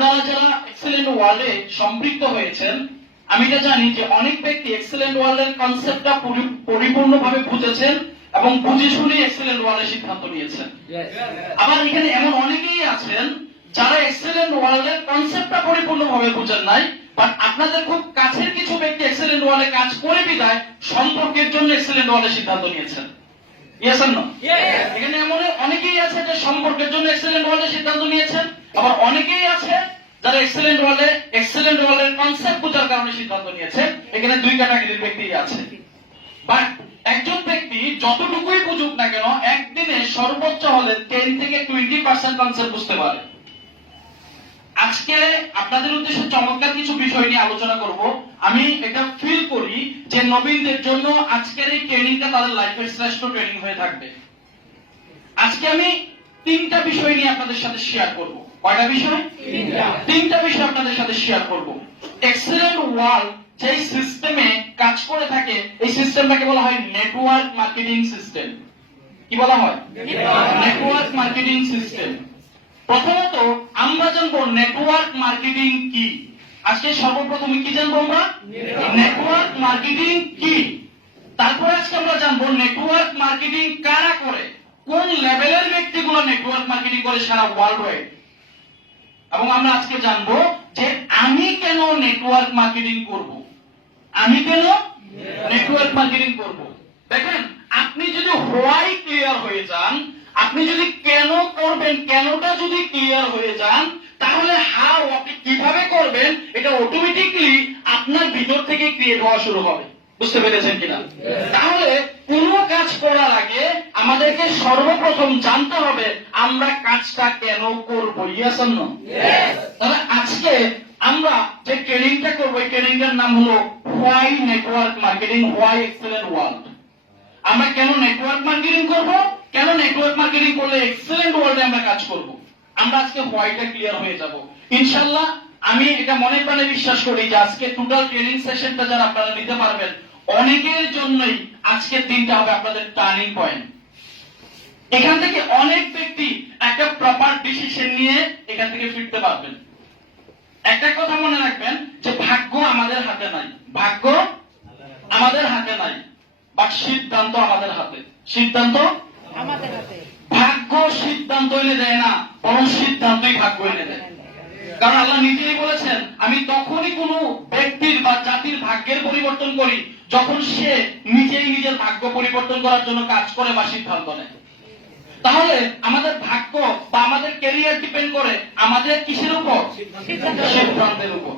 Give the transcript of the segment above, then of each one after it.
আপনারা যারা এক্সেলেন্ট ওয়ার্ল্ডে সম্পৃক্ত হয়েছেন, আমি এটা জানি যে অনেক ব্যক্তি এক্সেলেন্ট ওয়ার্ল্ডের কনসেপ্টটা পরিপূর্ণভাবে বুঝেছেন এবং বুঝে শুনে এক্সেলেন্ট ওয়ার্ল্ডের সিদ্ধান্ত নিয়েছেন। আবার এখানে এমন অনেকেই আছেন যারা এক্সেলেন্ট ওয়ার্ল্ডের কনসেপ্টটা পরিপূর্ণভাবে বুঝেন নাই, বাট আপনাদের খুব কাছের কিছু ব্যক্তি এক্সেলেন্ট ওয়ার্ল্ডে কাজ করে বিদায় সম্পর্কের জন্য এক্সেলেন্ট ওয়ার্ল্ডের সিদ্ধান্ত নিয়েছেন। Yes or no? এখানে এমন অনেকেই আছে যে সম্পর্কের জন্য এক্সেলেন্ট ওয়ার্ল্ডের সিদ্ধান্ত নিয়েছেন, আবার অনেকেই আছে যারা এক্সেলেন্ট ওয়ার্ল্ডের কনসেপ্ট বোঝার কারণে সিদ্ধান্ত নিয়েছে। এখানে দুই ক্যাটাগরির ব্যক্তি আছে। বাট একজন ব্যক্তি যতটুকুই বুঝুক না কেন, একদিনে সর্বোচ্চ হলে 10 থেকে 20% কনসেপ্ট বুঝতে পারে। আজকে আপনাদের উদ্দেশ্যে চমৎকার কিছু বিষয় নিয়ে আলোচনা করব। আমি এটা ফিল করি যে নবীনদের জন্য আজকের এই ট্রেনিংটা তাদের লাইফের শ্রেষ্ঠ ট্রেনিং হয়ে থাকবে। আজকে আমি 3টা বিষয় নিয়ে আপনাদের সাথে শেয়ার করব। কয়টা বিষয়? 3টা বিষয় আপনাদের সাথে শেয়ার করব। এক্সেলেন্ট ওয়ার্ল্ড যে সিস্টেমে কাজ করে থাকে, এই সিস্টেমটাকে বলা হয় নেটওয়ার্ক মার্কেটিং সিস্টেম। কি বলা হয়? Network marketing system. প্রথমত আমরা জানবো নেটওয়ার্ক মার্কেটিং কি। আজকে সর্বপ্রথম কি জানবো আমরা? নেটওয়ার্ক মার্কেটিং কি। তারপরে আজকে আমরা জানবো নেটওয়ার্ক মার্কেটিং কারা করে, কোন লেভেলের ব্যক্তিগুলো নেটওয়ার্ক মার্কেটিং করে সারা ওয়ার্ল্ড ওয়াইড। এবং আমরা আজকে জানবো যে আমি কেন নেটওয়ার্ক মার্কেটিং করব। আমি কেন নেটওয়ার্ক মার্কেটিং করব। দেখেন, আপনি যদি হোয়াই ক্লিয়ার হয়ে যান, আপনি যদি কেন করবেন, কেনটা যদি ক্লিয়ার হয়ে যান, তাহলে হাউ, আপনি কিভাবে করবেন, এটা অটোমেটিক্যালি আপনার ভিতর থেকে ক্রিয়েট হওয়া শুরু হবে। বুঝতে পেরেছেন কিনা? তাহলে কোনো কাজ করার আগে আমাদেরকে সর্বপ্রথম জানতে হবে আমরা কাজটা কেন করব। Yes or no? তাহলে আজকে আমরা যে ট্রেনিংটা করব, এই ট্রেনিংটার নাম হলো why network marketing, why excellent world. আমরা কেন নেটওয়ার্ক মার্কেটিং করব, কেন নেটওয়ার্ক মার্কেটিং করলে এক্সেলেন্ট ওয়ার্ল্ডে আমরা কাজ করব, আমরা আজকে হোয়াইটা ক্লিয়ার হয়ে যাব ইনশাআল্লাহ। আমি এটা মনে প্রাণে বিশ্বাস করি যে আজকে টোটাল ট্রেনিং সেশনটা যারা আপনারা নিতে পারবেন, অনেকের জন্যই আজকের দিনটা হবে আপনাদের টার্নিং পয়েন্ট। এখান থেকে অনেক ব্যক্তি একটা প্রপার ডিসিশন নিয়ে এখান থেকে ফিরতে পারবেন। একটা কথা মনে রাখবেন যে ভাগ্য আমাদের হাতে নাই, ভাগ্য আমাদের হাতে নাই, বাট সিদ্ধান্ত আমাদের হাতে। সিদ্ধান্ত আমাদের হাতে। ভাগ্য সিদ্ধান্ত এনে দেয় না, বরং সিদ্ধান্তই ভাগ্য এনে দেয়। কারণ আল্লাহ নিজেই বলেছেন, আমি তখনই কোন ব্যক্তির বা জাতির ভাগ্যের পরিবর্তন করি যখন সে নিজেই নিজের ভাগ্য পরিবর্তন করার জন্য কাজ করে বা সিদ্ধান্ত নেয়। তাহলে আমাদের ভাগ্য বা আমাদের ক্যারিয়ার ডিপেন্ড করে আমাদের কিসের উপর? সিদ্ধান্তের উপর।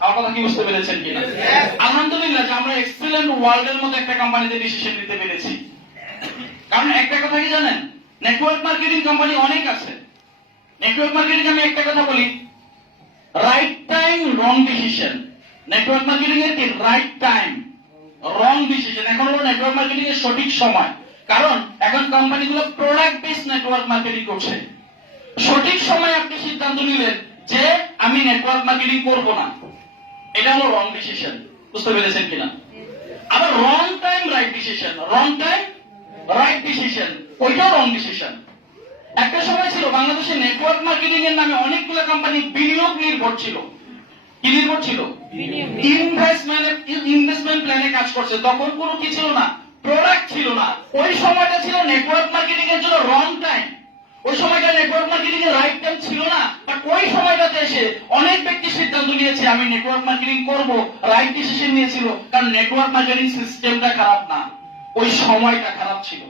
আমার কথা কি বুঝতে পেরেছেন কিনা? আলহামদুলিল্লাহ যে আমরা এক্সেলেন্ট ওয়ার্ল্ডের মধ্যে একটা কোম্পানিতে ডিসিশন নিতে পেরেছি। কারণ একটা কথা কি জানেন, নেটওয়ার্ক মার্কেটিং কোম্পানি অনেক আছে। নেটওয়ার্ক মার্কেটিং আমি একটা কথা বলি, রাইট টাইম রং ডিসিশন। নেটওয়ার্ক মার্কেটিং এর কি রাইট টাইম রং ডিসিশন। এখন হলো নেটওয়ার্ক মার্কেটিং এর সঠিক সময়। কারণ এখন কোম্পানিগুলো প্রোডাক্ট বেসড নেটওয়ার্ক মার্কেটিং করছে। সঠিক সময় আপনি সিদ্ধান্ত নিলেন যে আমি নেটওয়ার্ক মার্কেটিং করব না, এটা হলো রং ডিসিশন। বুঝতে পেরেছেন কিনা? আবার রং টাইম রাইট ডিসিশন, রং টাইম রাইট ডিসিশন, ওইটাও রং ডিসিশন। একটা সময় ছিল বাংলাদেশে নেটওয়ার্ক মার্কেটিং এর নামে অনেকগুলো কোম্পানি বিনিয়োগ নির্ভর ছিল। কি নির্ভর ছিল? ইনভেস্টমেন্ট প্ল্যানে কাজ করছে। তখন কোনো কি ছিল না, প্রোডাক্ট ছিল না। ওই সময়টা ছিল নেটওয়ার্ক মার্কেটিং এর জন্য রং টাইম। ওই সময়টা নেটওয়ার্ক মার্কেটিং এর রাইট টাইম ছিল না। বাট ওই সময়টাতে এসে অনেক ব্যক্তি সিদ্ধান্ত নিয়েছে আমি নেটওয়ার্ক মার্কেটিং করব, রাইট ডিসিশন নিয়েছিল। কারণ নেটওয়ার্ক মার্কেটিং সিস্টেমটা খারাপ না, ওই সময়টা খারাপ ছিল।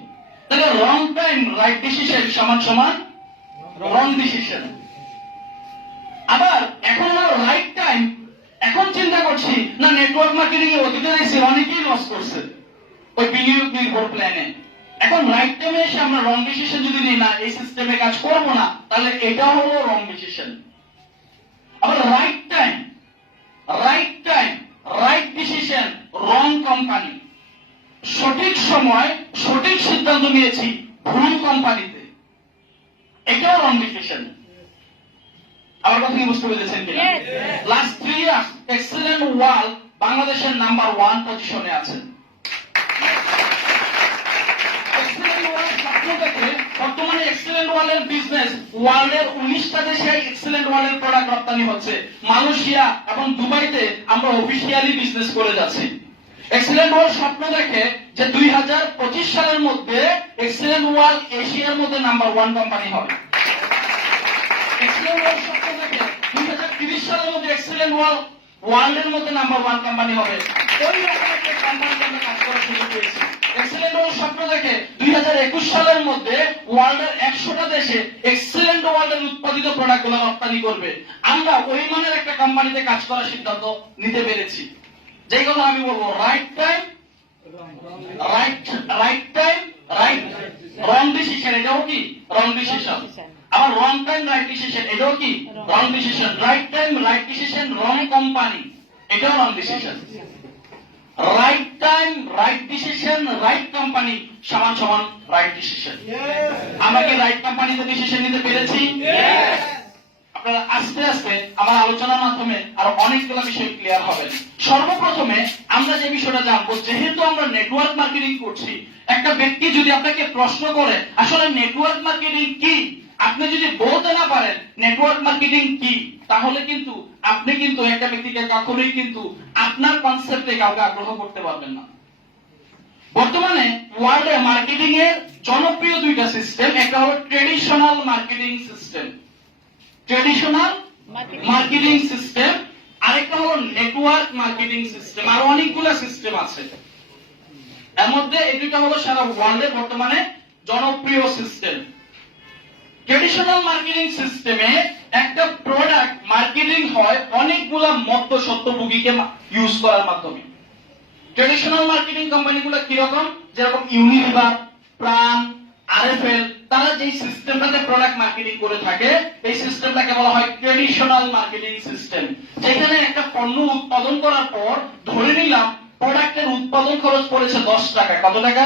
তাহলে রং টাইম রাইট ডিসিশন সমান সমান রং ডিসিশন। আবার এখন রাইট টাইম, এখন চিন্তা করছি না নেটওয়ার্ক মার্কেটিং এ অতীতে দেখছি অনেকেই লস করছে ওই বিনিয়োগ নির্ভর প্ল্যানে। এখন রাইট টাইমে এসে আমরা রং ডিসিশন যদি নিই না, এই সিস্টেমে কাজ করব না, তাহলে এটা হলো রং ডিসিশন। আবার right time right decision wrong company. সঠিক সময় সঠিক সিদ্ধান্ত নিয়েছি ভুল কোম্পানিতে, এটাও রং ডিসিশন। আমার কথা কি বুঝতে পেরেছেন কিনা? লাস্ট 3 ইয়ার্স এক্সেলেন্ট ওয়ার্ল্ড বাংলাদেশের নাম্বার 1 পজিশনে আছে। এক্সেলেন্ট ওয়ার্ল্ড স্বপ্ন দেখে বর্তমানে এক্সেলেন্ট ওয়ালের বিজনেস ওয়ার্ল্ডের 19টা দেশে এক্সেলেন্ট ওয়ালের প্রোডাক্ট রপ্তানি হচ্ছে। মালয়েশিয়া এবং দুবাইতে আমরা অফিসিয়ালি বিজনেস করে যাচ্ছি। এক্সেলেন্ট ওয়াল স্বপ্ন দেখে যে 2025 সালের মধ্যে এক্সেলেন্ট ওয়াল এশিয়ার মধ্যে নাম্বার 1 কোম্পানি হবে। এক্সেলেন্ট ওয়াল স্বপ্ন দেখে 2030 সালের মধ্যে এক্সেলেন্ট ওয়াল ওয়ার্ল্ডের মধ্যে নাম্বার 1 কোম্পানি হবে। ওই রকম একটা কোম্পানিতে আমরা কাজ করার সুযোগ পেয়েছি। এক্সেলেন্ট ওয়াল স্বপ্ন দেখে 2021 সালের মধ্যে ওয়ার্ল্ডের 100টা দেশে এক্সেলেন্ট ওয়ালের উৎপাদিত প্রোডাক্টগুলো রপ্তানি করবে। আমরা ওই মানের একটা কোম্পানিতে কাজ করার সিদ্ধান্ত নিতে পেরেছি। যেই কথা আমি বলবো, রাইট টাইম রং ডিসিশন, এটাও কি রং ডিসিশন। আবার রং টাইম রাইট ডিসিশন, এটাও কি wrong decision. Right time right decision, wrong company, এটাও wrong decision. Right time right decision, right company সমান সমান রাইট ডিসিশন। আমরা কি রাইট কোম্পানিতে ডিসিশন নিতে পেরেছি? আপনারা আস্তে আস্তে আমার আলোচনার মাধ্যমে আরো অনেকগুলো বিষয় ক্লিয়ার হবে। সর্বপ্রথমে আমরা যে বিষয়টা জানবো, যেহেতু আমরা নেটওয়ার্ক মার্কেটিং করছি, একটা ব্যক্তি যদি আপনাকে প্রশ্ন করে আসলে নেটওয়ার্ক মার্কেটিং কি, আপনি যদি বলতে না পারেন নেটওয়ার্ক মার্কেটিং কি, তাহলে কিন্তু আপনি কিন্তু একটা ব্যক্তিকে কখনোই কিন্তু আপনার কনসেপ্টে কাউকে আগ্রহ করতে পারবেন না। বর্তমানে ওয়ার্ল্ডে মার্কেটিং এর জনপ্রিয় দুইটা সিস্টেম, একটা হলো traditional marketing system, traditional marketing system, আরেকটা হলো নেটওয়ার্ক মার্কেটিং সিস্টেম। আর অনেকগুলো সিস্টেম আছে, এর মধ্যে এই দুইটা হলো সারা ওয়ার্ল্ডে বর্তমানে জনপ্রিয় সিস্টেম। ট্রেডিশনাল মার্কেটিং সিস্টেমে একটা প্রোডাক্ট মার্কেটিং হয় অনেকগুলা মধ্যস্বত্বভোগীকে ইউজ করার মাধ্যমে। ট্রেডিশনাল মার্কেটিং কোম্পানিগুলো কিরকম, যেরকম ইউনিলিভার, প্রাণ, আরএফএল, তারা যে সিস্টেমটাতে প্রোডাক্ট মার্কেটিং করে থাকে এই সিস্টেমটাকে বলা হয় ট্রেডিশনাল মার্কেটিং সিস্টেম। যেখানে একটা পণ্য উৎপাদন করার পর ধরে নিলাম প্রোডাক্টের উৎপাদন খরচ পড়েছে 10 টাকা। কত টাকা?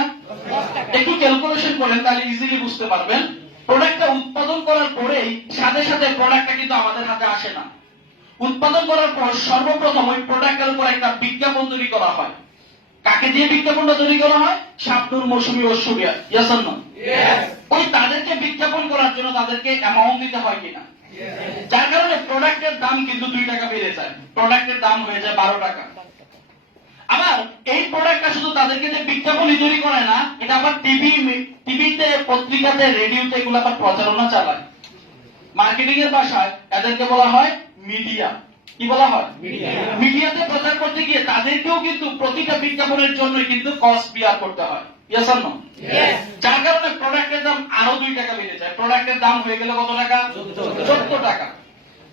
একটু ক্যালকুলেশন করেন তাহলে ইজিলি বুঝতে পারবেন। প্রোডাক্টটা উৎপাদন করার পরেই সাথে সাথে প্রোডাক্টটা কিন্তু আমাদের হাতে আসে না। উৎপাদন করার পর সর্বপ্রথম ওই প্রোডাক্টের উপর একটা বিজ্ঞাপন তৈরি করা হয়। কাকে দিয়ে বিজ্ঞাপনটা তৈরি করা হয়? শাবনূর, মৌসুমী, ঐশ্বরিয়া, ইয়েস অর নো? ওই তাদেরকে বিজ্ঞাপন করার জন্য তাদেরকে অ্যামাউন্ট দিতে হয় কিনা? যার কারণে প্রোডাক্টের দাম কিন্তু 2 টাকা বেড়ে যায়, প্রোডাক্টের দাম হয়ে যায় 12 টাকা। আবার এই প্রোডাক্টটা শুধু তাদেরকে যে বিজ্ঞাপনই তৈরি করে না, এটা আবার টিভিতে, পত্রিকাতে, রেডিওতে এগুলো আবার প্রচারণা চালায়। মার্কেটিং এর ভাষায় এদেরকে বলা হয় মিডিয়া। কি বলা হয়? মিডিয়াতে প্রচার করতে গিয়ে তাদেরকেও কিন্তু প্রতিটা বিজ্ঞাপনের জন্য কিন্তু কস্ট বিয়ার করতে হয়, ইয়েস অর নো? যার কারণে প্রোডাক্টের দাম আরো 2 টাকা বেড়ে যায়। প্রোডাক্টের দাম হয়ে গেল কত টাকা? 14 টাকা।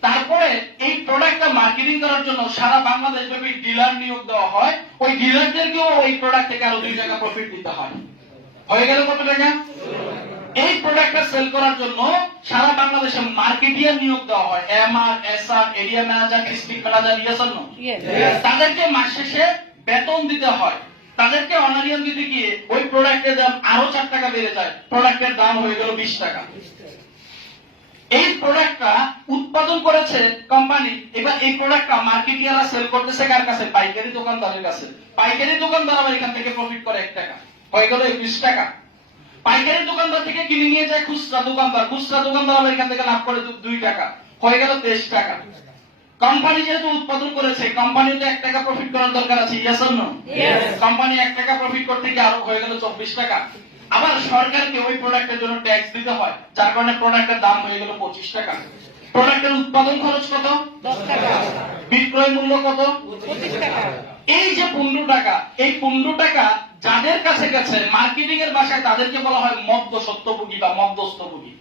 তারপরে এই প্রোডাক্টটা মার্কেটিং করার জন্য সারা বাংলাদেশ ব্যাপী ডিলার নিয়োগ দেওয়া হয়। ওই ডিলারদেরকেও ওই প্রোডাক্ট থেকে আরো 2 টাকা প্রফিট দিতে হয়। হয়ে গেল কত টাকা? এই প্রোডাক্টটা সেল করার জন্য সারা বাংলাদেশে মার্কেটিয়ার নিয়োগ দেওয়া হয়, MR, SR, area manager, district manager, yes or no? তাদেরকে মাস শেষে বেতন দিতে হয়। তাদেরকে অনারিয়াম দিতে গিয়ে ওই প্রোডাক্টের দাম আরো 4 টাকা বেড়ে যায়, প্রোডাক্টের দাম হয়ে গেল 20 টাকা। এই প্রোডাক্টটা উৎপাদন করেছে কোম্পানি, এবার এই প্রোডাক্টটা মার্কেটিয়াররা সেল করতেছে কার কাছে? পাইকারি দোকানদারের কাছে। পাইকারি দোকানদার আবার এখান থেকে প্রফিট করে 1 টাকা, হয়ে গেল 21 টাকা। পাইকারি দোকানদার থেকে কিনে নিয়ে যায় খুচরা দোকানদার, খুচরা দোকানদার আবার এখান থেকে লাভ করে 2 টাকা, হয়ে গেল 23 টাকা। কোম্পানি যেহেতু উৎপাদন করেছে, কোম্পানিতে 1 টাকা প্রফিট করার দরকার আছে, ইয়েস অর নো? কোম্পানি 1 টাকা প্রফিট করতে গিয়ে আরো হয়ে গেল 24 টাকা। আবার সরকারকে ওই প্রোডাক্টের জন্য ট্যাক্স দিতে হয়, যার কারণে প্রোডাক্টের দাম হয়ে গেল 25 টাকা। প্রোডাক্টের উৎপাদন খরচ কত? 10 টাকা। বিক্রয় মূল্য কত? 25 টাকা। এই যে 15 টাকা, এই 15 টাকা যাদের কাছে গেছে মার্কেটিং এর ভাষায় তাদেরকে বলা হয় মধ্যস্বত্বভোগী বা মধ্যস্থভোগী।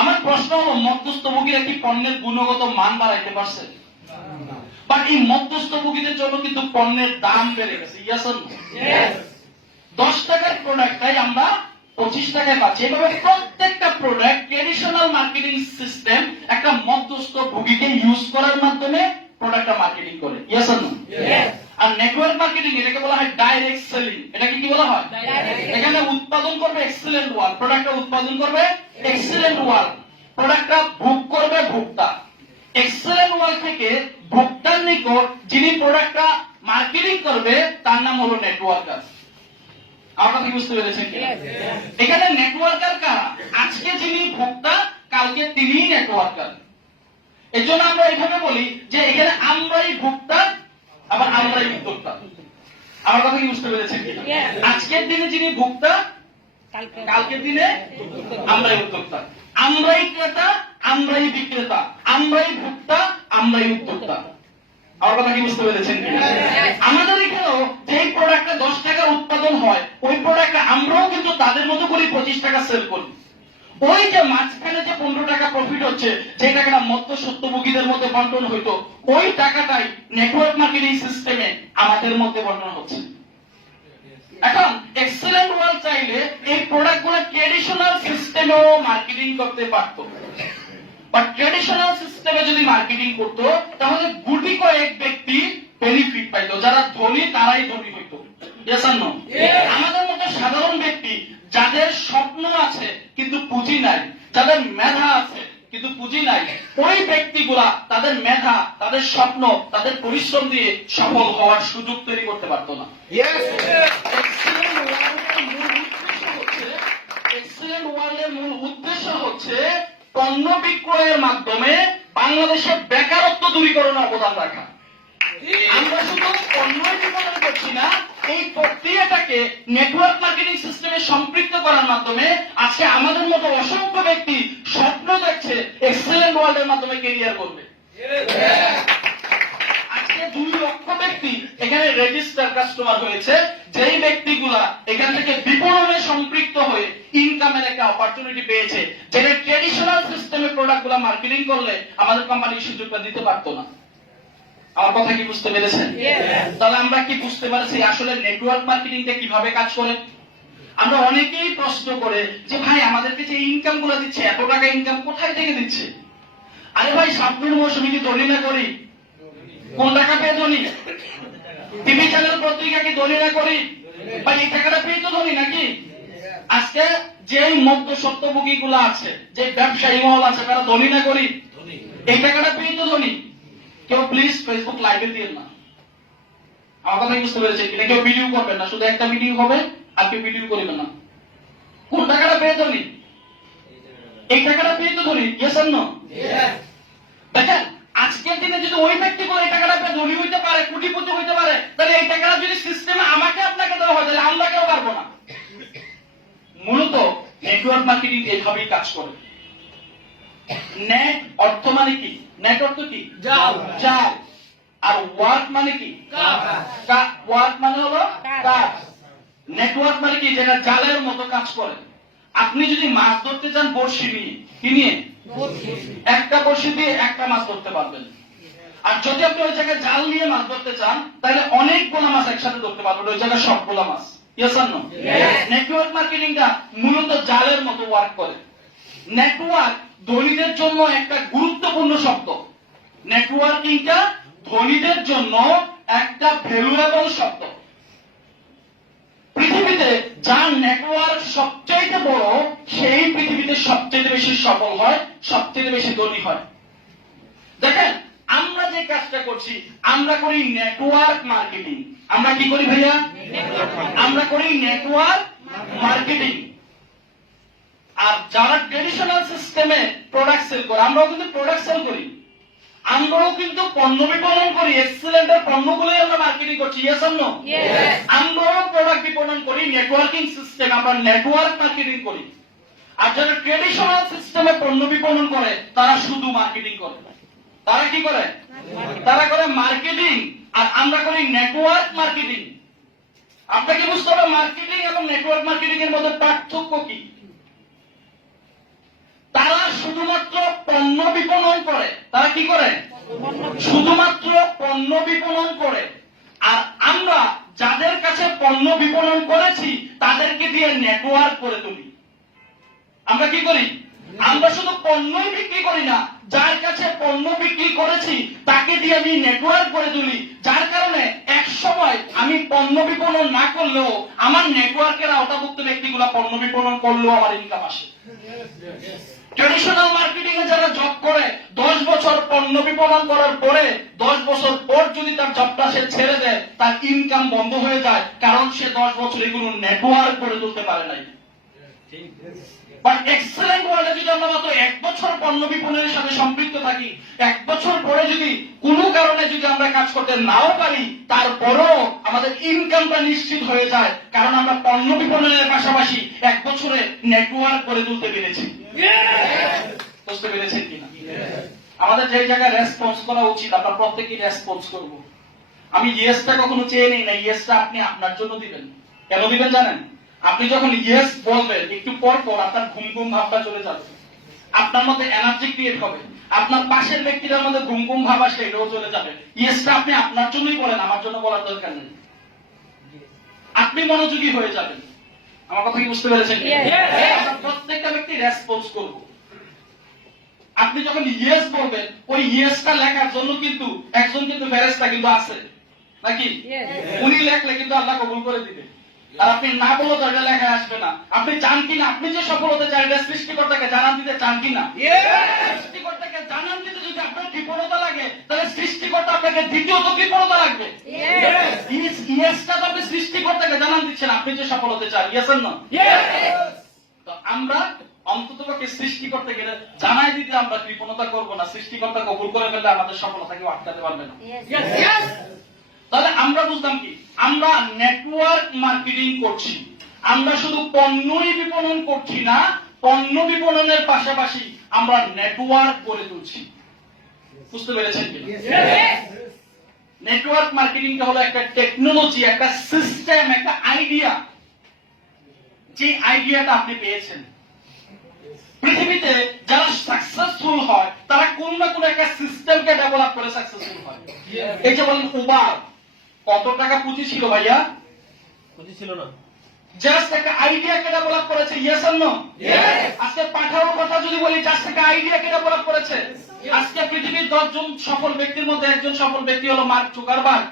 আমার প্রশ্ন হলো, মধ্যস্থভোগীরা কি পণ্যের গুণগত মান বাড়াইতে পারছে? বাট এই মধ্যস্থভোগীদের জন্য কিন্তু পণ্যের দাম বেড়ে গেছে, ইয়েস অর নো? 10 টাকার প্রোডাক্টটাই আমরা 25 টাকায় পাচ্ছি। এভাবে প্রত্যেকটা প্রোডাক্ট ট্রেডিশনাল মার্কেটিং সিস্টেম একটা মধ্যস্থভোগীকে ইউজ করার মাধ্যমে প্রোডাক্টটা মার্কেটিং করে, ইয়েস অর নো? আর নেটওয়ার্ক মার্কেটিং, এটাকে বলা হয় ডাইরেক্ট সেলিং। এটাকে কি বলা হয়? এখানে উৎপাদন করবে এক্সেলেন্ট ওয়াল, প্রোডাক্টটা উৎপাদন করবে এক্সেলেন্ট ওয়াল, প্রোডাক্টটা ভোগ করবে ভোক্তা। এক্সেলেন্ট ওয়াল থেকে ভোক্তার নিকট যিনি প্রোডাক্টটা মার্কেটিং করবে তার নাম হলো নেটওয়ার্কার। আপনারা কি বুঝতে পেরেছেন? এখানে নেটওয়ার্কার কারা? আজকে যিনি ভোক্তা কালকে তিনিই নেটওয়ার্কার। এই জন্য আমরা এইভাবে বলি যে এখানে আমরাই ভোক্তা আবার আমরাই উদ্যোক্তা। আমার কথা কি বুঝতে পেরেছেন কি? আজকের দিনে যিনি ভোক্তা কালকের দিনে আমরাই উদ্যোক্তা, আমরাই ক্রেতা আমরাই বিক্রেতা, আমরাই ভোক্তা আমরাই উদ্যোক্তা। আমার কথা কি বুঝতে পেরেছেন কি? আমাদের এখানেও যে প্রোডাক্টটা 10 টাকার উৎপাদন হয় ওই প্রোডাক্টটা আমরাও কিন্তু তাদের মতো করে 25 টাকা সেল করি। ওই যে মাঝখানে যে 15 টাকা প্রফিট হচ্ছে, যে টাকাটা মধ্যস্বত্বভোগীদের মধ্যে বন্টন হইতো, ওই টাকাটাই নেটওয়ার্ক মার্কেটিং সিস্টেমে আমাদের মধ্যে বন্টন হচ্ছে। এখন এক্সেলেন্ট ওয়ার্ল্ড চাইলে এই প্রোডাক্টগুলো ট্র্যাডিশনাল সিস্টেমেও মার্কেটিং করতে পারতো, বা ট্র্যাডিশনাল সিস্টেমে যদি মার্কেটিং করতো তাহলে গুটি কয়েক ব্যক্তি বেনিফিট পাইতো, যারা ধনী তারাই ধনী হইতো। Yes or no? আমাদের মতো সাধারণ ব্যক্তি যাদের স্বপ্ন আছে কিন্তু পুঁজি নাই, যাদের মেধা আছে কিন্তু পুঁজি নাই, ওই ব্যক্তিগুলা তাদের মেধা, তাদের স্বপ্ন, তাদের পরিশ্রম দিয়ে সফল হওয়ার সুযোগ তৈরি করতে পারতো না। এক্সেলেন্ট ওয়ার্ল্ডের মূল উদ্দেশ্য হচ্ছে পণ্য বিক্রয়ের মাধ্যমে বাংলাদেশের বেকারত্ব দূরীকরণে অবদান রাখা। আমরা শুধু পণ্য বিপণন করছি না, এই প্রক্রিয়াটাকে নেটওয়ার্ক মার্কেটিং সিস্টেমে সম্পৃক্ত করার মাধ্যমে আজকে আমাদের মতো অসংখ্য ব্যক্তি স্বপ্ন দেখছে এক্সেলেন্ট ওয়ার্ল্ডের মাধ্যমে ক্যারিয়ার করবে। আজকে 2 লক্ষ ব্যক্তি এখানে রেজিস্টার কাস্টমার হয়েছে, যেই ব্যক্তিগুলা এখান থেকে বিপণনে সম্পৃক্ত হয়ে ইনকামের একটা অপরচুনিটি পেয়েছে, যেটা ট্র্যাডিশনাল সিস্টেমে প্রোডাক্টগুলা মার্কেটিং করলে আমাদের কোম্পানি সুযোগটা দিতে পারতো না। আমার কথা কি বুঝতে পেরেছেন? তাহলে আমরা কি বুঝতে পারছি আসলে নেটওয়ার্ক মার্কেটিংটা কিভাবে কাজ করে? আমরা অনেকেই প্রশ্ন করে যে ভাই আমাদেরকে যে ইনকাম গুলো দিচ্ছে, এত টাকা ইনকাম কোথায় থেকে দিচ্ছে? আরে ভাই সামনের মৌসুমে কি ধনী না করি? কোন টাকা পেয়ে ধনী? টিভি চ্যানেল পত্রিকা কি ধনী না করি? ভাই এই টাকাটা পেয়ে তো ধনী নাকি? আজকে যে মধ্যস্বত্বভোগী গুলো আছে, যে ব্যবসায়ী মহল আছে, তারা ধনী না করি? এই টাকাটা পেয়ে তো ধনী। কেউ প্লিজ ফেসবুক লাইভে দিন না। আমার কথা বুঝতে পেরেছেন কিনা? কেউ ভিডিও করবেন না, শুধু একটা ভিডিও হবে আর কেউ ভিডিও করবেন না। কোন টাকাটা পেয়ে ধনী? এই টাকাটা পেয়ে তো ধনী। Yes or no? দেখেন আজকের দিনে যদি ওই ব্যক্তি করে এই টাকাটা পেয়ে ধনী হইতে পারে, কোটিপতি হইতে পারে, তাহলে এই টাকাটা যদি সিস্টেমে আমাকে আপনাকে দেওয়া হয় তাহলে আমরা কেউ পারবো না। মূলত নেটওয়ার্ক মার্কেটিং এভাবেই কাজ করে। নেট অর্থ মানে কি? নেট অর্থ কি? জাল। আর ওয়ার্ক মানে কি? ওয়ার্ক মানে হলো কাজ। নেটওয়ার্ক মানে কি? যেটা জালের মতো কাজ করে। আপনি যদি মাছ ধরতে চান বড়শি নিয়ে, কি নিয়ে? একটা বড়শি দিয়ে একটা মাছ ধরতে পারবেন। আর যদি আপনি ওই জায়গায় জাল নিয়ে মাছ ধরতে চান তাহলে অনেকগুলো মাছ একসাথে ধরতে পারবেন, ওই জায়গায় সবগুলো মাছ। Yes or no? নেটওয়ার্ক মার্কেটিংটা মূলত জালের মতো ওয়ার্ক করে। নেটওয়ার্ক ধনীদের জন্য একটা গুরুত্বপূর্ণ শব্দ। নেটওয়ার্কিংটা ধনীদের জন্য একটা ভ্যালুয়েবল শব্দ। পৃথিবীতে যার নেটওয়ার্ক সবচেয়ে বড় সেই পৃথিবীতে সবচেয়ে বেশি সফল হয়, সবচেয়ে বেশি ধনী হয়। দেখেন আমরা যে কাজটা করছি, আমরা করি নেটওয়ার্ক মার্কেটিং। আমরা কি করি ভাইয়া? আমরা করি নেটওয়ার্ক মার্কেটিং। আর যারা ট্র্যাডিশনাল সিস্টেমে প্রোডাক্ট সেল করে, আমরাও কিন্তু প্রোডাক্ট সেল করি, আমরাও কিন্তু পণ্য বিপণন করি। এক্সেলেন্টের পণ্যগুলোই আমরা মার্কেটিং করছি। Yes or no? আমরাও প্রোডাক্ট বিপণন করি। নেটওয়ার্কিং সিস্টেম আমরা নেটওয়ার্ক মার্কেটিং করি। আর যারা ট্র্যাডিশনাল সিস্টেমে পণ্য বিপণন করে তারা শুধু মার্কেটিং করে। তারা কি করে? তারা করে মার্কেটিং, আর আমরা করি নেটওয়ার্ক মার্কেটিং। আপনাকে বুঝতে হবে মার্কেটিং এবং নেটওয়ার্ক মার্কেটিং এর মধ্যে পার্থক্য কি। তারা শুধুমাত্র পণ্য বিপণন করে। তারা কি করে? শুধুমাত্র পণ্য বিপণন করে। আর আমরা যাদের কাছে পণ্য বিপণন করেছি তাদেরকে দিয়ে নেটওয়ার্ক করে তুলি। আমরা কি করি? আমরা শুধু পণ্যই বিক্রি করি না, যার কাছে পণ্য বিক্রি করেছি তাকে দিয়ে আমি নেটওয়ার্ক করে তুলি, যার কারণে এক সময় আমি পণ্য বিপণন না করলেও আমার নেটওয়ার্কের আওতাভুক্ত ব্যক্তিগুলা পণ্য বিপণন করলেও আমার ইনকাম আসে। ট্র্যাডিশনাল মার্কেটিং এ যারা জব করে 10 বছর পণ্য বিপণন করার পরে 10 বছর পর যদি তার জবটা সে ছেড়ে দেয় তার ইনকাম বন্ধ হয়ে যায়, কারণ সে 10 বছর এগুলো নেটওয়ার্ক করে তুলতে পারে নাই। বাট এক্সেলেন্ট ওয়ার্ল্ডে যদি আমরা মাত্র 1 বছর পণ্য বিপণনের সাথে সম্পৃক্ত থাকি, 1 বছর পরে যদি কোনো কারণে যদি আমরা কাজ করতে নাও পারি, তারপরও আমাদের ইনকামটা নিশ্চিত হয়ে যায়, কারণ আমরা পণ্য বিপণনের পাশাপাশি 1 বছরে নেটওয়ার্ক করে তুলতে পেরেছি। বুঝতে পেরেছেন কিনা? আমাদের যে জায়গায় রেসপন্স করা উচিত আমরা প্রত্যেকেই রেসপন্স করব। আমি ইয়েসটা কখনো চেয়ে নেই না, ইয়েসটা আপনি আপনার জন্য দিবেন। কেন দিবেন জানেন? আপনি যখন ইয়েস বলবেন একটু পর পর আপনার ঘুম ঘুম ভাবটা চলে যাবে, আপনার মধ্যে এনার্জি ক্রিয়েট হবে, আপনার পাশের ব্যক্তিদের মধ্যে ঘুম ঘুম ভাব আসলে এটাও চলে যাবে। ইয়েসটা আপনি আপনার জন্যই বলেন, আমার জন্য বলার দরকার নেই। আপনি মনোযোগী হয়ে যাবেন। আমার কথা কি বুঝতে পেরেছেন? আমরা প্রত্যেকটা ব্যক্তি রেসপন্স করব। আপনি যখন ইয়েস বলবেন, ওই ইয়েসটা লেখার জন্য কিন্তু একজন কিন্তু ফেরেশতা কিন্তু আছে নাকি? উনি লেখলে কিন্তু আল্লাহ কবুল করে দিবে। আর আপনি না বললে তো এটা লেখা আসবে না। আপনি চান কিনা, আপনি যে সফলতা চান এটা সৃষ্টিকর্তাকে জানান দিতে চান কিনা? সৃষ্টিকর্তাকে জানান দিতে যদি আপনার বিপরতা লাগে, তাহলে সৃষ্টিকর্তা আপনাকে দ্বিতীয়ত বিপরতা লাগবে। ইয়েসটা তো আপনি সৃষ্টিকর্তাকে জানান দিচ্ছেন, আপনি যে সফলতা চান। ইয়েস আর নো? তো আমরা অন্ততপক্ষে সৃষ্টিকর্তাকে জানাই দিতে আমরা কৃপণতা করব না। সৃষ্টিকর্তা কবুল করে ফেললে আমাদের সফলতাকে আটকাতে পারবে না। তাহলে আমরা বুঝলাম কি? আমরা নেটওয়ার্ক মার্কেটিং করছি। আমরা শুধু পণ্যই বিপণন করছি না, পণ্য বিপণনের পাশাপাশি আমরা নেটওয়ার্ক করে তুলছি। বুঝতে পেরেছেন কি? নেটওয়ার্ক মার্কেটিংটা হলো একটা টেকনোলজি, একটা সিস্টেম, একটা আইডিয়া। যে আইডিয়াটা আপনি পেয়েছেন, পৃথিবীতে যারা সাকসেসফুল হয় তারা কোন না কোন একটা সিস্টেমকে ডেভেলপ করে সাকসেসফুল হয়। এই যে বলেন উবার, কত টাকা পুঁজি ছিল ভাইয়া? পুঁজি ছিল না, জাস্ট একটা আইডিয়াকে ডেভেলপ করেছে। Yes or no? আজকে পাঠাওর কথা যদি বলি, জাস্ট একটা আইডিয়াকে ডেভেলপ করেছে। আজকে পৃথিবীর 10 জন সফল ব্যক্তির মধ্যে একজন সফল ব্যক্তি হলো মার্ক জুকারবার্গ।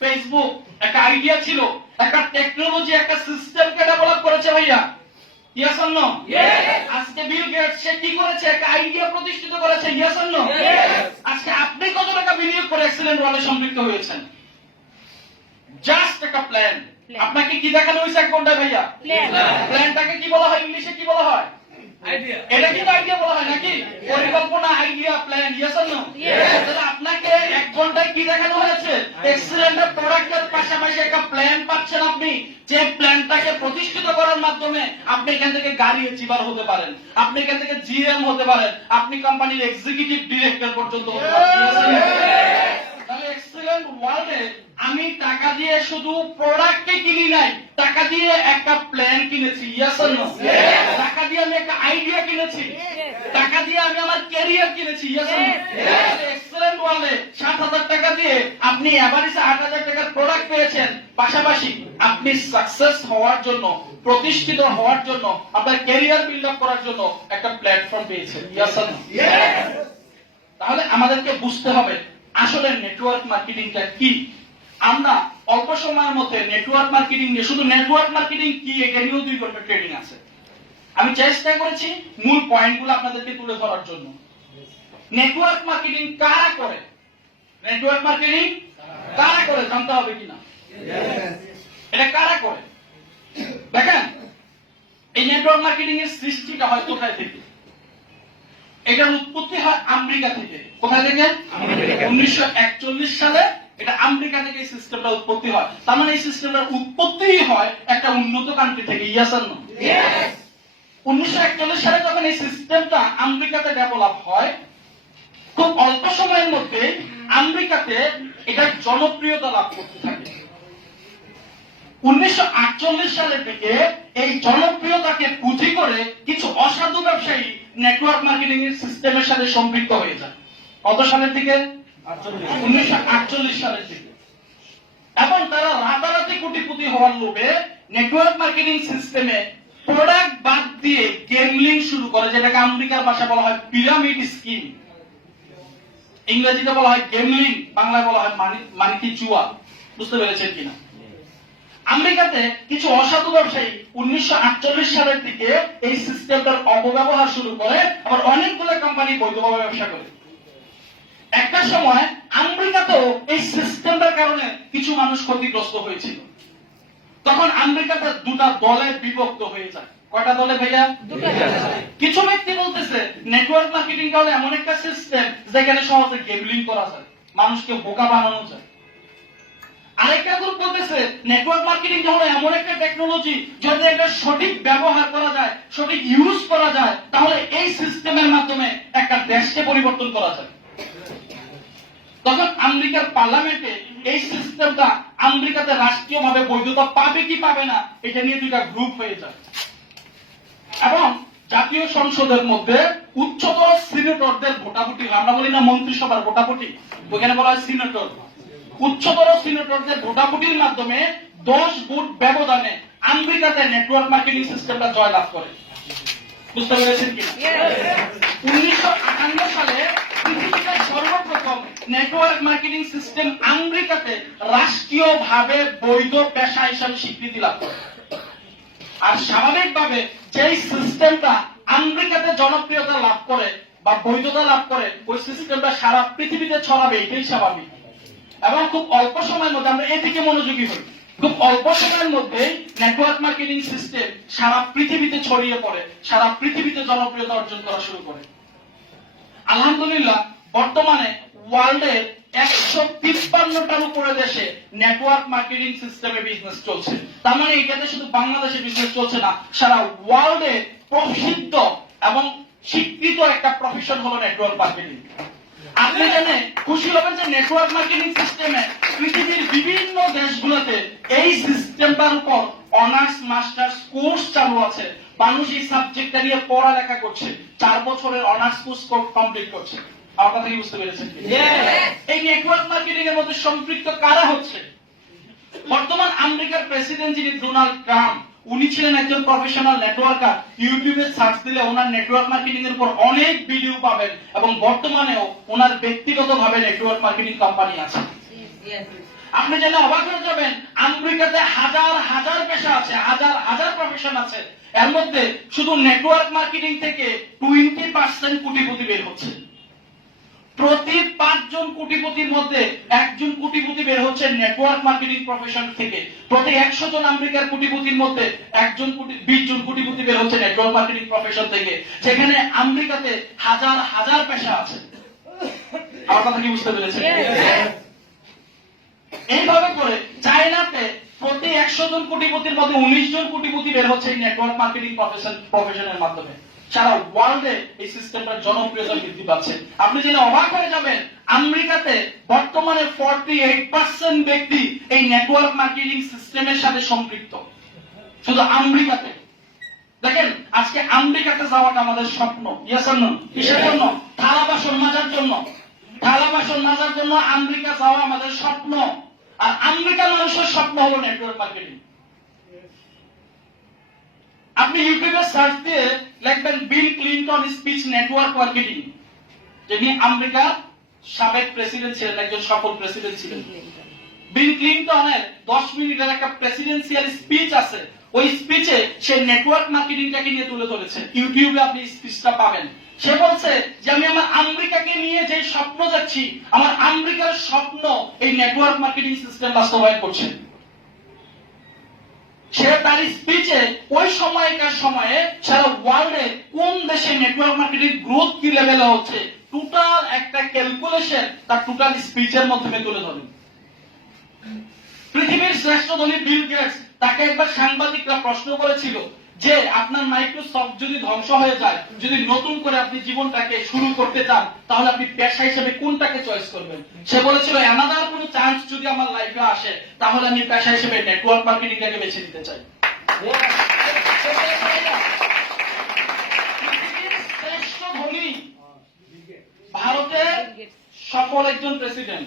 ফেসবুক একটা আইডিয়া ছিল, একটা টেকনোলজি, একটা সিস্টেমকে ডেভেলপ করেছে ভাইয়া। Yes or no? আজকে বিল গেটস সে কি করেছে? একটা আইডিয়া প্রতিষ্ঠিত করেছে। Yes or no? আজকে আপনি কত টাকা বিনিয়োগ করে এক্সেলেন্ট ওয়ার্ল্ডে সম্পৃক্ত হয়েছেন? জাস্ট একটা প্ল্যান। আপনাকে কি দেখানো হয়েছে 1 ঘন্টায় ভাইয়া? প্ল্যানটাকে কি বলা হয়? ইংলিশে কি বলা হয়? আইডিয়া। এটা কিন্তু আইডিয়া বলা হয় নাকি? পরিকল্পনা, idea, plan. Yes or no? তাহলে আপনাকে 1 ঘন্টায় কি দেখানো হয়েছে? এক্সেলেন্ট প্রোডাক্টের পাশাপাশি একটা প্ল্যান পাচ্ছেন আপনি, যে প্ল্যানটাকে প্রতিষ্ঠিত করার মাধ্যমে আপনি এখান থেকে গাড়ি অ্যাচিভার হতে পারেন, আপনি এখান থেকে জিএম হতে পারেন, আপনি কোম্পানির এক্সিকিউটিভ ডিরেক্টর পর্যন্ত হতে পারেন। তাহলে এক্সেলেন্ট ওয়ার্ল্ডে আমি টাকা দিয়ে শুধু প্রোডাক্টকে কিনি নাই, টাকা দিয়ে একটা প্ল্যান কিনেছি। Yes or no? টাকা দিয়ে আমি একটা আইডিয়া কিনেছি, টাকা দিয়ে আমি আমার ক্যারিয়ার কিনেছি। Yes or no? এক্সেলেন্ট ওয়ার্ল্ডে 7,000 টাকা দিয়ে আপনি এভারেজে 8,000 টাকার প্রোডাক্ট পেয়েছেন, পাশাপাশি আপনি সাকসেস হওয়ার জন্য, প্রতিষ্ঠিত হওয়ার জন্য, আপনার ক্যারিয়ার বিল্ড আপ করার জন্য একটা প্ল্যাটফর্ম পেয়েছেন। Yes or no? তাহলে আমাদেরকে বুঝতে হবে আসলে নেটওয়ার্ক মার্কেটিংটা কি। আমরা অল্প সময়ের মধ্যে নেটওয়ার্ক মার্কেটিং নিয়ে, শুধু নেটওয়ার্ক মার্কেটিং কি এটা নিয়েও 2 ঘন্টা ট্রেনিং আছে। আমি চেষ্টা করেছি মূল পয়েন্টগুলো আপনাদেরকে তুলে ধরার জন্য। নেটওয়ার্ক মার্কেটিং কারা করে? নেটওয়ার্ক মার্কেটিং কারা করে জানতে হবে কিনা? এটা কারা করে? দেখেন, এই নেটওয়ার্ক মার্কেটিং এর সৃষ্টিটা হয় কোথায় থেকে? এটার উৎপত্তি হয় আমেরিকা থেকে। কোথায় থেকে? 1941 সালে এটা আমেরিকা থেকে এই সিস্টেমটা উৎপত্তি হয়। তার মানে এই সিস্টেমটার উৎপত্তিই হয় একটা উন্নত কান্ট্রি থেকে। Yes or no? 1941 সালে যখন এই সিস্টেমটা আমেরিকাতে ডেভেলপ হয়, খুব অল্প সময়ের মধ্যে আমেরিকাতে এটা জনপ্রিয়তা লাভ করতে থাকে। 1948 সালের দিকে এই জনপ্রিয়তাকে পুঁজি করে কিছু অসাধু ব্যবসায়ী নেটওয়ার্ক মার্কেটিং এর সিস্টেমের সাথে সম্পৃক্ত হয়ে যায়। কত সালের দিকে? 1948 সালের দিকে। এবং তারা রাতারাতি কোটিপতি হওয়ার লোভে নেটওয়ার্ক মার্কেটিং সিস্টেমে প্রোডাক্ট বাদ দিয়ে গেমলিং শুরু করে, যেটাকে আমেরিকার ভাষায় বলা হয় পিরামিড স্কিম। ইংরেজিতে বলা হয় গেমলিং, বাংলায় বলা হয় মানিকি জুয়া। বুঝতে পেরেছেন কিনা? আমেরিকাতে কিছু অসাধু ব্যবসায়ী 1948 সালের দিকে এই সিস্টেমটার অপব্যবহার শুরু করে, আবার অনেকগুলো কোম্পানি বৈধভাবে ব্যবসা করে। একটা সময় আমেরিকাতেও এই সিস্টেমটার কারণে কিছু মানুষ ক্ষতিগ্রস্ত হয়েছিল। তখন আমেরিকাতে 2টা দলে বিভক্ত হয়ে যায়। কয়টা দলে ভাইয়া? কিছু ব্যক্তি বলতেছে নেটওয়ার্ক মার্কেটিং হলো এমন একটা সিস্টেম যেখানে সহজে গেমলিং করা যায়, মানুষকে বোকা বানানো যায়। আরেকটা গ্রুপ বলতেছে নেটওয়ার্ক মার্কেটিং হলো এমন একটা টেকনোলজি যদি এটা সঠিক ব্যবহার করা যায়, সঠিক ইউজ করা যায়, তাহলে এই সিস্টেমের মাধ্যমে একটা দেশকে পরিবর্তন করা যায়। তখন আমেরিকার পার্লামেন্টে এই সিস্টেমটা আমেরিকাতে রাষ্ট্রীয়ভাবে বৈধতা পাবে কি পাবে না এটা নিয়ে দুইটা গ্রুপ হয়ে যায়। এবং জাতীয় সংসদের মধ্যে উচ্চতর সিনেটরদের ভোটাভুটি, আমরা বলি না মন্ত্রিসভার ভোটাভুটি, ওখানে বলা হয় সিনেটর। উচ্চতর সিনেটরদের ভোটাভুটির মাধ্যমে 10 ভোট ব্যবধানে আমেরিকাতে নেটওয়ার্ক মার্কেটিং সিস্টেমটা জয়লাভ করে। বুঝতে পেরেছেন কিনা? 1958 সালে পৃথিবীতে সর্বপ্রথম নেটওয়ার্ক মার্কেটিং সিস্টেম আমেরিকাতে রাষ্ট্রীয়ভাবে বৈধ পেশা হিসাবে স্বীকৃতি লাভ করে। আর স্বাভাবিকভাবে যেই সিস্টেমটা আমেরিকাতে জনপ্রিয়তা লাভ করে বা বৈধতা লাভ করে, ওই সিস্টেমটা সারা পৃথিবীতে ছড়াবে, এটাই স্বাভাবিক। এবং খুব অল্প সময়ের মধ্যে আমরা এদিকে মনোযোগী হই, খুব অল্প সময়ের মধ্যে নেটওয়ার্ক মার্কেটিং সিস্টেম সারা পৃথিবীতে ছড়িয়ে পড়ে, সারা পৃথিবীতে জনপ্রিয়তা অর্জন করা শুরু করে। আলহামদুলিল্লাহ বর্তমানে ওয়ার্ল্ডের 153টার উপরে দেশে নেটওয়ার্ক মার্কেটিং সিস্টেমে বিজনেস চলছে। তার মানে এটাতে শুধু বাংলাদেশে বিজনেস চলছে না, সারা ওয়ার্ল্ডে প্রসিদ্ধ এবং স্বীকৃত একটা প্রফেশন হলো নেটওয়ার্ক মার্কেটিং। আপনি জানে খুশি হবেন যে নেটওয়ার্ক মার্কেটিং সিস্টেমে পৃথিবীর বিভিন্ন দেশগুলোতে এই সিস্টেমটার উপর অনার্স মাস্টার্স কোর্স চালু আছে। মানুষ এই সাবজেক্টটা নিয়ে পড়ালেখা করছে, 4 বছরের অনার্স কোর্স কমপ্লিট করছে। আমার কথা কি বুঝতে পেরেছেন? এই নেটওয়ার্ক মার্কেটিং এর মধ্যে সম্পৃক্ত কারা হচ্ছে? বর্তমান আমেরিকার প্রেসিডেন্ট যিনি ডোনাল্ড ট্রাম্প, উনি ছিলেন একজন প্রফেশনাল নেটওয়ার্কার। ইউটিউবে সার্চ দিলে ওনার নেটওয়ার্ক মার্কেটিং এর উপর অনেক ভিডিও পাবেন এবং বর্তমানেও ওনার ব্যক্তিগতভাবে নেটওয়ার্ক মার্কেটিং কোম্পানি আছে। আপনি জেনে অবাক হয়ে যাবেন আমেরিকাতে হাজার হাজার পেশা আছে, হাজার হাজার প্রফেশন আছে। এর মধ্যে শুধু নেটওয়ার্ক মার্কেটিং থেকে 20% কোটিপতি বের হচ্ছে। প্রতি 5 জন কোটিপতির মধ্যে 1 জন কোটিপতি বের হচ্ছে নেটওয়ার্ক মার্কেটিং প্রফেশন থেকে। প্রতি 100 জন আমেরিকার কোটিপতির মধ্যে 20 জন কোটিপতি বের হচ্ছে নেটওয়ার্ক মার্কেটিং প্রফেশন থেকে, যেখানে আমেরিকাতে হাজার হাজার পেশা আছে। আমার কথা কি বুঝতে পেরেছেন? এইভাবে করে চায়নাতে প্রতি 100 জন কোটিপতির মধ্যে 19 জন কোটিপতি বের হচ্ছে এই নেটওয়ার্ক মার্কেটিং প্রফেশনের মাধ্যমে। সারা ওয়ার্ল্ডে এই সিস্টেমটার জনপ্রিয়তা বৃদ্ধি পাচ্ছে। আপনি জেনে অবাক হয়ে যাবেন আমেরিকাতে বর্তমানে 48% ব্যক্তি এই নেটওয়ার্ক মার্কেটিং সিস্টেমের সাথে সম্পৃক্ত, শুধু আমেরিকাতে। দেখেন আজকে আমেরিকাতে যাওয়াটা আমাদের স্বপ্ন। Yes or no? কিসের জন্য? থালা বাসন মাজার জন্য। থালা বাসন মাজার জন্য আমেরিকা যাওয়া আমাদের স্বপ্ন। আর আমেরিকার মানুষের স্বপ্ন হলো নেটওয়ার্ক মার্কেটিং। আপনি ইউটিউবে সার্চ দিয়ে লিখবেন Bill Clinton speech network marketing, যিনি আমেরিকার সাবেক প্রেসিডেন্ট ছিলেন, একজন সফল প্রেসিডেন্ট ছিলেন। বিল ক্লিনটনের 10 মিনিটের একটা প্রেসিডেন্সিয়াল স্পিচ আছে। ওই স্পিচে সে নেটওয়ার্ক মার্কেটিংটাকে নিয়ে তুলে ধরেছে। ইউটিউবে আপনি স্পিচটা পাবেন। সে বলছে যে আমি আমার আমেরিকাকে নিয়ে যে স্বপ্ন দেখছি, আমার আমেরিকার স্বপ্ন এই নেটওয়ার্ক মার্কেটিং সিস্টেম বাস্তবায়ন করছে। সে তার স্পিচে ওই সময়কার সময়ে সারা ওয়ার্ল্ডে কোন দেশে নেটওয়ার্ক মার্কেটিং গ্রোথ কি লেভেলে হচ্ছে, টোটাল একটা ক্যালকুলেশন তার টোটাল স্পিচের মাধ্যমে তুলে ধরেন। পৃথিবীর শ্রেষ্ঠ ধনী বিল গেটস, তাকে একবার সাংবাদিকরা প্রশ্ন করেছিল যে আপনার মাইক্রোসফট যদি ধ্বংস হয়ে যায়, যদি নতুন করে আপনি জীবনটাকে শুরু করতে চান, তাহলে আপনি পেশা হিসেবে কোনটাকে চয়েস করবেন? সে বলেছিল অ্যানাদার কোনো চান্স যদি আমার লাইফে আসে, তাহলে আমি পেশা হিসেবে নেটওয়ার্ক মার্কেটিংটাকে বেছে নিতে চাই। শ্রেষ্ঠ ধনী ভারতের সফল একজন প্রেসিডেন্ট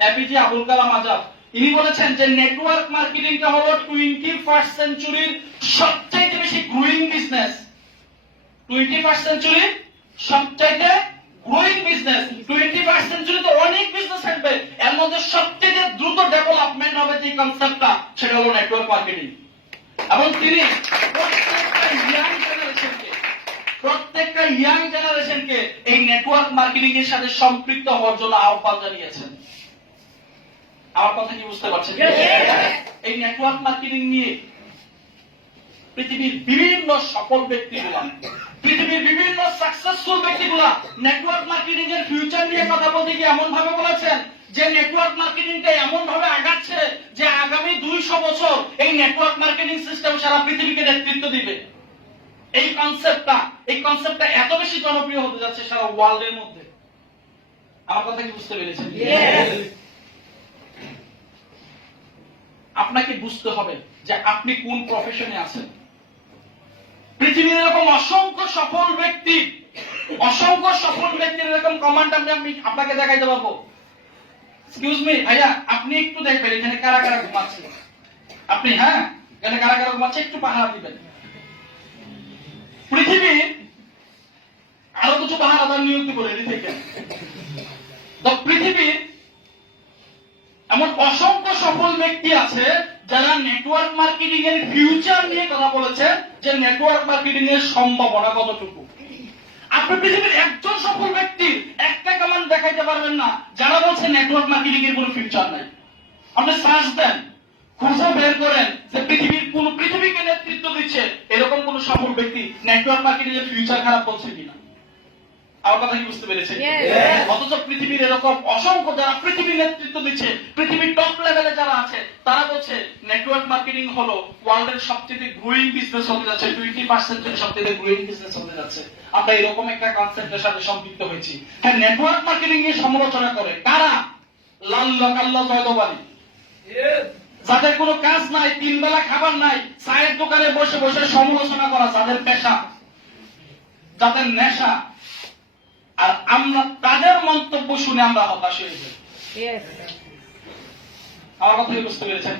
এপিজে আবুল কালাম আজাদ, ইনি বলেছেন যে নেটওয়ার্ক মার্কেটিংটা হলো 21st সেঞ্চুরির সবচেয়ে বেশি গ্রোয়িং বিজনেস। 21st সেঞ্চুরির সবচেয়ে গ্রোয়িং বিজনেস। 21st সেঞ্চুরিতে অনেক বিজনেস থাকবে, এর মধ্যে সবচেয়ে দ্রুত ডেভেলপমেন্ট হবে যে কনসেপ্টটা, সেটা হলো নেটওয়ার্ক মার্কেটিং। এবং তিনি প্রত্যেকটা ইয়াং জেনারেশনকে এই নেটওয়ার্ক মার্কেটিং এর সাথে সম্পৃক্ত হওয়ার জন্য আহ্বান জানিয়েছেন। আমার কথা কি বুঝতে পারছেন? এই নেটওয়ার্ক মার্কেটিং নিয়ে পৃথিবীর বিভিন্ন সফল ব্যক্তিগুলা, পৃথিবীর বিভিন্ন সাকসেসফুল ব্যক্তিগুলা নেটওয়ার্ক মার্কেটিং এর ফিউচার নিয়ে কথা বলতে গিয়ে এমন ভাবে বলেছেন যে নেটওয়ার্ক মার্কেটিংটা এমন ভাবে আগাচ্ছে যে আগামী 200 বছর এই নেটওয়ার্ক মার্কেটিং সিস্টেম সারা পৃথিবীকে নেতৃত্ব দিবে। এই কনসেপ্টটা এত বেশি জনপ্রিয় হতে যাচ্ছে সারা ওয়ার্ল্ডের মধ্যে। আমার কথা কি বুঝতে পেরেছেন? আপনাকে বুঝতে হবে যে আপনি কোন প্রফেশনে আছেন। পৃথিবীর এরকম অসংখ্য সফল ব্যক্তির এরকম কমান্ড আমি আপনাকে দেখাইতে পারবো। এক্সকিউজ মি ভাইয়া, আপনি একটু দেখবেন এখানে কারা কারা ঘুমাচ্ছে। আপনি এখানে কারা কারা ঘুমাচ্ছে একটু পাহারা দিবেন। পৃথিবীর আরো কিছু পাহারাদার নিয়োগ করে রেডি থেকে। তো পৃথিবীর এমন অসংখ্য সফল ব্যক্তি আছে যারা নেটওয়ার্ক মার্কেটিং এর ফিউচার নিয়ে কথা বলেছে যে নেটওয়ার্ক মার্কেটিং এর সম্ভাবনা কতটুকু। আপনি পৃথিবীর একজন সফল ব্যক্তির একটা কমান্ড দেখাইতে পারবেন না যারা বলছে নেটওয়ার্ক মার্কেটিং এর কোনো ফিউচার নাই। আপনি সার্চ দেন, খুঁজে বের করেন যে পৃথিবীকে নেতৃত্ব দিচ্ছে এরকম কোন সফল ব্যক্তি নেটওয়ার্ক মার্কেটিং এর ফিউচার খারাপ বলছে কিনা। আমার কথা কি বুঝতে পেরেছেন? অথচ পৃথিবীর এরকম অসংখ্য যারা পৃথিবীর নেতৃত্ব দিচ্ছে, পৃথিবীর টপ লেভেলে যারা আছে তারা বলছে নেটওয়ার্ক মার্কেটিং হলো ওয়ার্ল্ডের সবচেয়ে গ্রোয়িং বিজনেস হতে যাচ্ছে, 20% সবচেয়ে গ্রোয়িং বিজনেস হতে যাচ্ছে। আমরা এরকম একটা কনসেপ্টের সাথে সম্পৃক্ত হয়েছি। হ্যাঁ, নেটওয়ার্ক মার্কেটিং এর সমালোচনা করে কারা? লাল্লা কাল্লা জয়দবাড়ি, যাদের কোনো কাজ নাই, 3 বেলা খাবার নাই, চায়ের দোকানে বসে বসে সমালোচনা করা যাদের পেশা, যাদের নেশা। আর আমরা তাদের মন্তব্য শুনে আমরা হতাশ হয়ে যাই। আমার কথা বুঝতে পেরেছেন?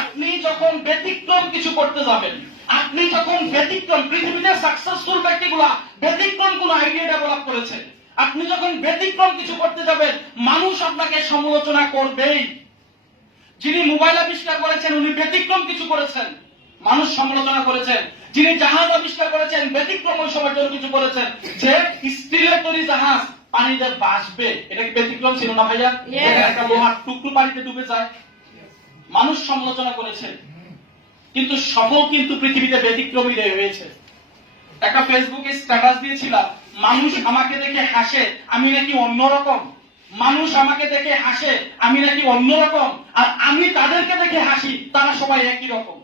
আপনি যখন ব্যতিক্রম কিছু করতে যাবেন, আপনি যখন পৃথিবীতে সাকসেসফুল ব্যক্তিগুলা ব্যতিক্রম কোন আইডিয়া ডেভেলপ করেছে, আপনি যখন ব্যতিক্রম কিছু করতে যাবেন মানুষ আপনাকে সমালোচনা করবেই। যিনি মোবাইল আবিষ্কার করেছেন উনি ব্যতিক্রম কিছু করেছেন, মানুষ সমালোচনা করেছেন। যিনি জাহাজ আবিষ্কার করেছেন ব্যতিক্রম ওই সময়ের জন্য কিছু করেছেন, যে স্টিলের তৈরি জাহাজ পানিতে ভাসবে, এটা কি ব্যতিক্রম ছিল না ভাইয়া? একটা লোহার টুকরো পানিতে ডুবে যায়, মানুষ সমালোচনা করেছে। কিন্তু সফল কিন্তু পৃথিবীতে ব্যতিক্রমী হয়েছে। একটা ফেসবুকে স্ট্যাটাস দিয়েছিলাম, মানুষ আমাকে দেখে হাসে আমি নাকি অন্যরকম, মানুষ আমাকে দেখে হাসে আমি নাকি অন্যরকম, আর আমি তাদেরকে দেখে হাসি তারা সবাই একই রকম।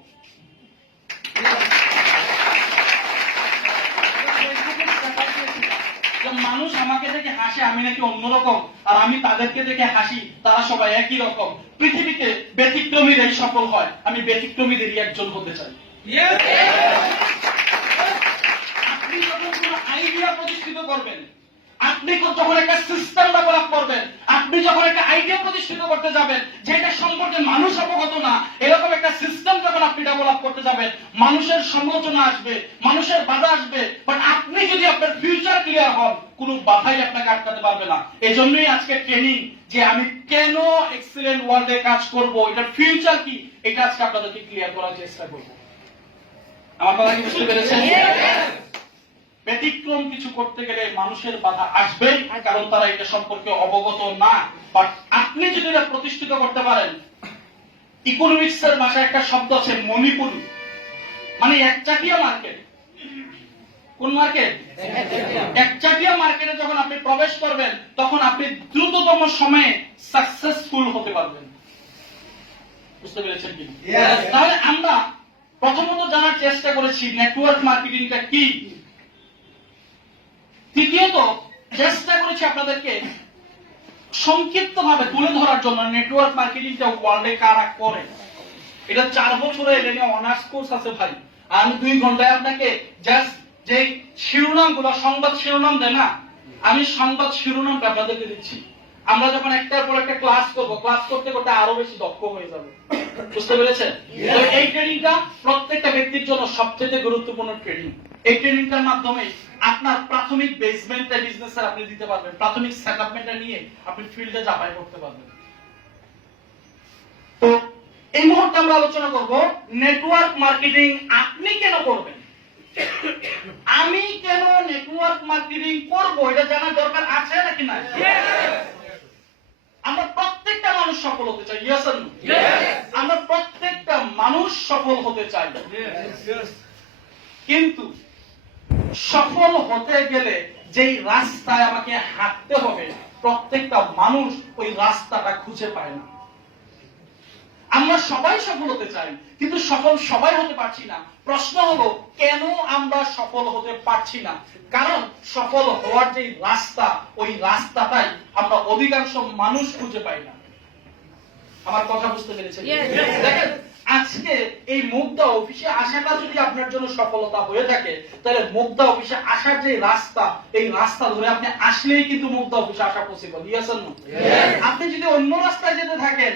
মানুষ আমাকে দেখে হাসে আমি নাকি অন্যরকম, আর আমি তাদেরকে দেখে হাসি তারা সবাই একই রকম। পৃথিবীতে ব্যতিক্রমীরাই সফল হয়, আমি ব্যতিক্রমীদেরই একজন হতে চাই। আপনি যখন কোনো আইডিয়া প্রতিষ্ঠিত করবেন, আপনি যখন একটা সিস্টেম ডেভেলপ করবেন, আপনি যখন একটা আইডিয়া প্রতিষ্ঠিত করতে যাবেন যেটা সম্পর্কে মানুষ অবগত না, এরকম একটা সিস্টেম যখন আপনি ডেভেলপ করতে যাবেন, মানুষের সমালোচনা আসবে, মানুষের বাধা আসবে, বাট আপনি যদি আপনার ফিউচার ক্লিয়ার হন কোন বাধাই আপনাকে আটকাতে পারবে না। এই জন্যই আজকে ট্রেনিং, যে আমি কেন এক্সিলেন্ট ওয়ার্ল্ডে কাজ করব, এটার ফিউচার কি, এটা আজকে আপনাদেরকে ক্লিয়ার করার চেষ্টা করব। আমার কথা কি বুঝতে পেরেছেন? ব্যতিক্রম কিছু করতে গেলে মানুষের বাধা আসবেই, কারণ তারা এটা সম্পর্কে অবগত না। বাট আপনি যদি এটা প্রতিষ্ঠিত করতে পারেন, ইকোনমিক্স এর ভাষায় একটা শব্দ আছে মণিপুরি, মানে একচাটিয়া মার্কেট। কোন মার্কেট? একচাটিয়া মার্কেটে যখন আপনি প্রবেশ করবেন তখন আপনি দ্রুততম সময়ে সাকসেসফুল হতে পারবেন। বুঝতে পেরেছেন কি? তাহলে আমরা প্রথমত জানার চেষ্টা করেছি নেটওয়ার্ক মার্কেটিংটা কি। তৃতীয়ত চেষ্টা করেছি আপনাদেরকে সংক্ষিপ্ত ভাবে তুলে ধরার জন্য নেটওয়ার্ক মার্কেটিংটা ওয়ার্ল্ডে কারা করে। এটা 4 বছরে এটা নিয়ে অনার্স কোর্স আছে ভাই, আর আমি 2 ঘন্টায় আপনাকে জাস্ট যে শিরোনামগুলো, সংবাদ শিরোনাম দেয় না, আমি সংবাদ শিরোনামটা আপনাদেরকে দিচ্ছি। আমরা যখন একটার পর একটা ক্লাস করব, ক্লাস করতে করতে আরো বেশি দক্ষ হয়ে যাবে। বুঝতে পেরেছেন? এই ট্রেনিংটা প্রত্যেকটা ব্যক্তির জন্য সবচেয়ে গুরুত্বপূর্ণ ট্রেনিং। এই ট্রেনিংটার মাধ্যমে আপনার প্রাথমিক বেসমেন্টটা বিজনেসের আপনি দিতে পারবেন, প্রাথমিক সেটআপমেন্টটা নিয়ে আপনি ফিল্ডে ঝাঁপাই করতে পারবেন। তো এই মুহূর্তে আমরা আলোচনা করব নেটওয়ার্ক মার্কেটিং আপনি কেন করবেন। আমি কেন নেটওয়ার্ক মার্কেটিং করব এটা জানার দরকার আছে নাকি না? আমরা প্রত্যেকটা মানুষ সফল হতে চাই। Yes or no? আমরা প্রত্যেকটা মানুষ সফল হতে চাই। কিন্তু সফল হতে গেলে যেই রাস্তায় আমাকে হাঁটতে হবে প্রত্যেকটা মানুষ ওই রাস্তাটা খুঁজে পায় না। আমরা সবাই সফল হতে চাই, কিন্তু সফল সবাই হতে পারছি না। প্রশ্ন হলো কেন আমরা সফল হতে পারছি না? কারণ সফল হওয়ার যে রাস্তা, ওই রাস্তাটাই আমরা অধিকাংশ মানুষ খুঁজে পাই না। আমার কথা বুঝতে পেরেছেন? দেখেন, আজকে এই মুগদা অফিসে আসাটা যদি আপনার জন্য সফলতা হয়ে থাকে, তাহলে মুগদা অফিসে আসার যে রাস্তা, এই রাস্তা ধরে আপনি আসলেই কিন্তু মুগদা অফিসে আসা পসিবল। Yes or no? আপনি যদি অন্য রাস্তায় যেতে থাকেন,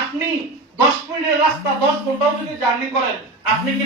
আপনি 10 মিনিটের রাস্তা 10 ঘন্টাও যদি জার্নি করেন, আপনি কি